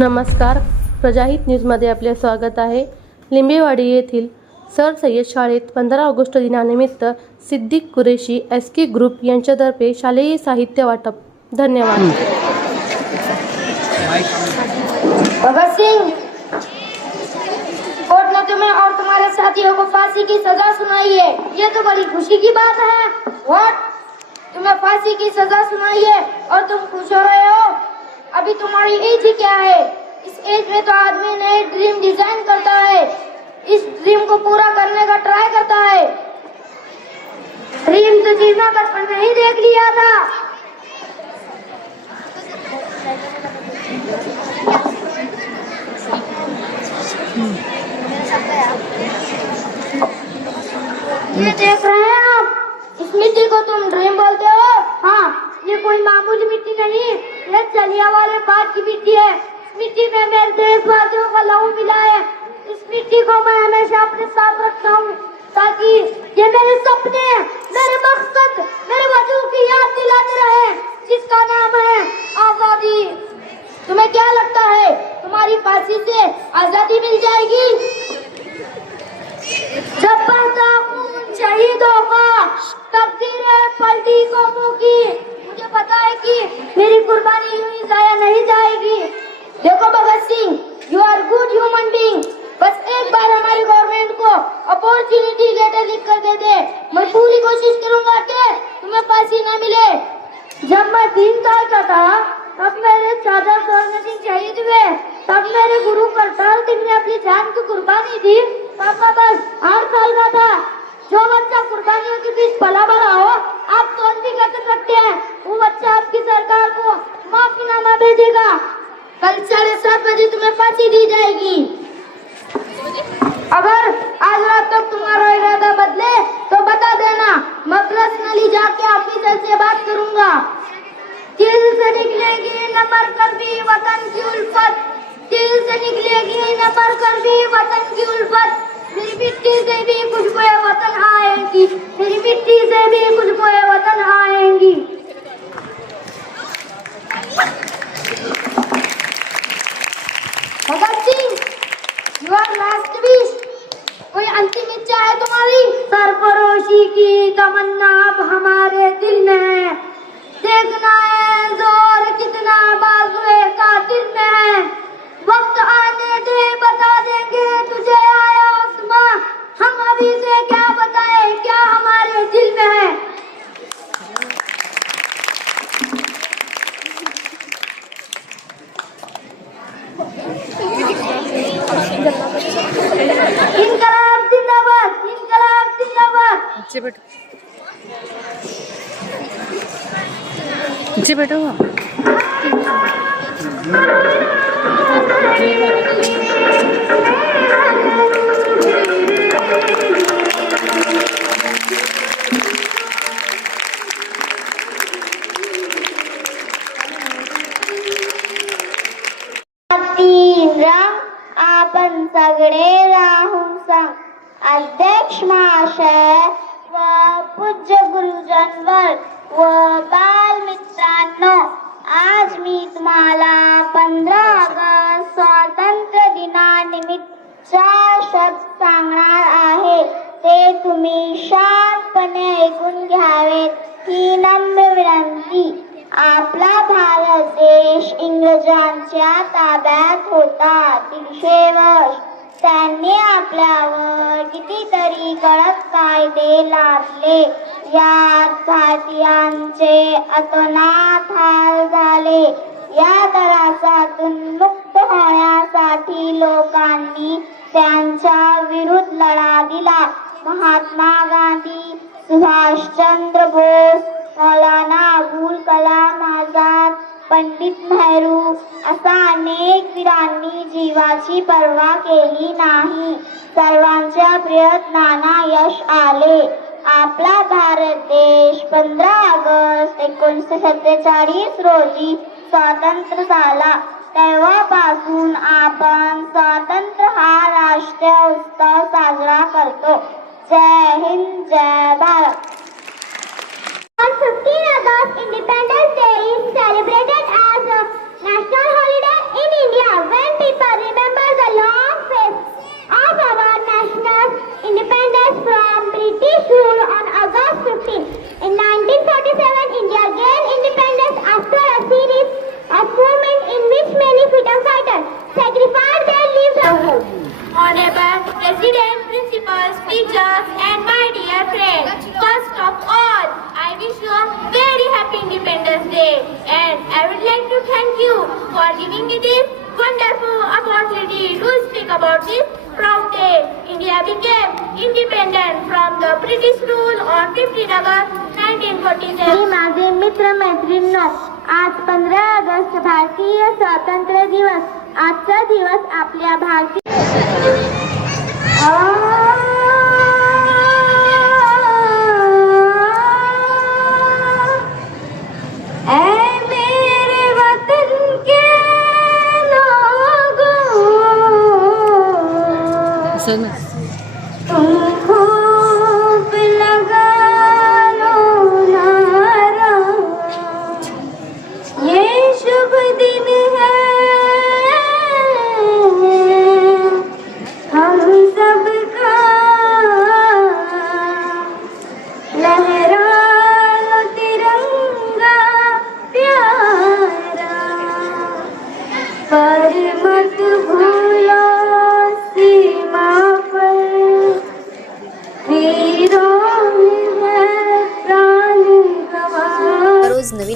नमस्कार. प्रजाहित न्यूजमध्ये आपले स्वागत आहे. लिंबेवाडी येथील सर सय्यद शाळेत पंधरा ऑगस्ट दिनानिमित्त Siddique Qureshi S K group यांच्यातर्फे शालेय साहित्य वाटप. धन्यवाद. तुम्हें और तुम्हारे साथियों को फांसी की सजा सुनाई है। ये तो बड़ी खुशी की बात है। तुम्हें फांसी की सजा सुनाई है और तुम खुश हो रहे हो। अभी तुम्हारी एज ही क्या है? इस एज में तो आदमी नए ड्रीम डिज़ाइन करता है। इस ड्रीम को पूरा करने का ट्राई करता है। ड्रीम तो जीना बचपन में ही देख लिया था। ये देख रहे हैं आप? इस मिट्टी को तुम ड्रीम बोलते हो? हाँ। ये कोई मामूली मिट्टी नहीं ये चलिया वाले बाग की मिट्टी है। मिट्टी में मेरे देशवासियों का लहू मिला है। इस मिट्टी को मैं हमेशा अपने साथ रखता हूँ, ताकि ये मेरे सपने, मेरे मकसद, मेरे वजूद की याद दिलाते रहे, जिसका नाम है आज़ादी। तुम्हें क्या लगता है, तुम्हारी फांसी से आज़ादी मिल जाएगी? जब शहीदों का तकदीर पलटी की है कि मेरी कुर्बानी यूँ ही जाया नहीं जाएगी। देखो Bhagat Singh you are good human being बस एक बार हमारी गवर्नमेंट को अपॉर्चुनिटी लेटर लिख कर दे दे। मैं पूरी कोशिश करूँगा कि तुम्हें फांसी न मिले। जब मैं तीन साल का था, तब मेरे चाचा स्वर्ण सिंह शहीद हुए तब मेरे गुरु करतार सिंह ने अपनी जान की कुर्बानी दी। तब मैं बस आठ साल का था। जो बच्चा कुर्बानियों के बीच पला बड़ा हो, आप सोच भी कर सकते हैं। वो बच्चा आपकी सरकार को माफीनामा भेजेगा। कल साढ़े सात बजे तुम्हें फांसी दी जाएगी। अगर आज रात तक तुम्हारा इरादा बदले तो बता देना, मैं पर्सनली जाके ऑफिसर से बात करूँगा। दिल से निकलेगी न मर कर भी वतन की उल्फत। दिल से निकलेगी न मर कर भी वतन की उल्फत। मिट्टी से भी वतन आएगी। मेरी मिट्टी से भी वतन आएँगी। Bhagat Singh you are last wish कोई अंतिम इच्छा है तुम्हारी? सरफरोशी की तमन्ना अब हमारे दिल में है। देखना है ज़ोर कितना बाजुए कातिल में है वक्त आने दे बता देंगे तुझे आया आसमां हम अभी से क्या बताएँ क्या हमारे दिल में है इनकलाब जिंदाबाद इनकलाब जिंदाबाद नीचे बैठो बैठो। तीन रंग आपण सगळे अध्यक्ष महाशय इंग्रजांच्या ताब्यात होता. दीडशे वर्ष त्यांनी आपल्यावर कितीतरी कडक कायदे लादले. यात भारतीयांचे अतोनात हाल झाले. या त्रासातून मुक्त होण्यासाठी लोकांनी त्यांच्या विरुद्ध लढा दिला. महात्मा गांधी सुभाषचंद्र बोस पंडित नेहरू असा अनेक वीरांनी जीवाची पर्वा केली नाही. सर्वांच्या प्रयत्नांना यश आले. आपला भारत देश पंधरा ऑगस्ट एकोणीसशे सत्तेचाळीस रोजी स्वातंत्र्य झाला. तेव्हापासून आपण स्वातंत्र्य हा राष्ट्रीय उत्सव साजरा करतो. जय हिंद जय Bharat. principals, teachers and my dear friends. First of all, I wish you a very happy Independence Day and I would like to thank you for giving me this wonderful opportunity to speak about this proud day. India became independent from the British rule on 15 August 1947. माझे मित्र मैत्रिणींनो आज 15 August भारतीय स्वातंत्र्य दिवस आजचा दिवस आपल्या भारतीय